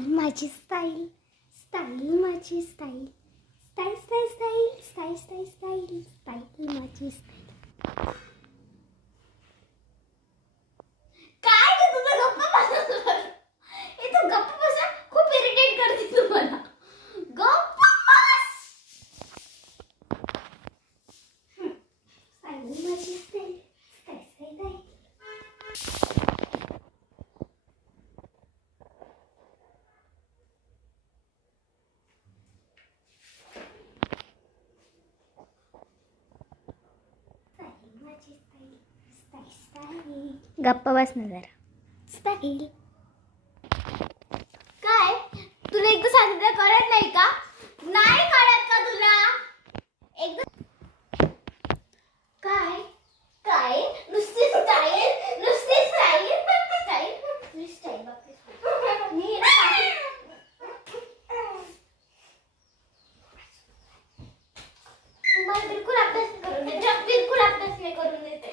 Style माझी style, style माझी style, style style style style style style style माझी style. काय ग तुझं गप्पा बस. हे तू गप्पा बस, खूप इरिटेट करते तू मला. गप्पा बस. स्टाईल माझी स्टाईल, स्टाईल स्टाईल गप्पा बस ना जरा. स्टाईल काय तुला एकदा सांगितलं कळत नाही का? नाही कळत का तुला? एकदा काय काय नुसती स्टाईल, नुसती स्टाईल, स्टाईल नुसती स्टाईल बघ. मी मला बिलकुल अभ्यास करून देते, बिलकुल अभ्यास नाही करून देते.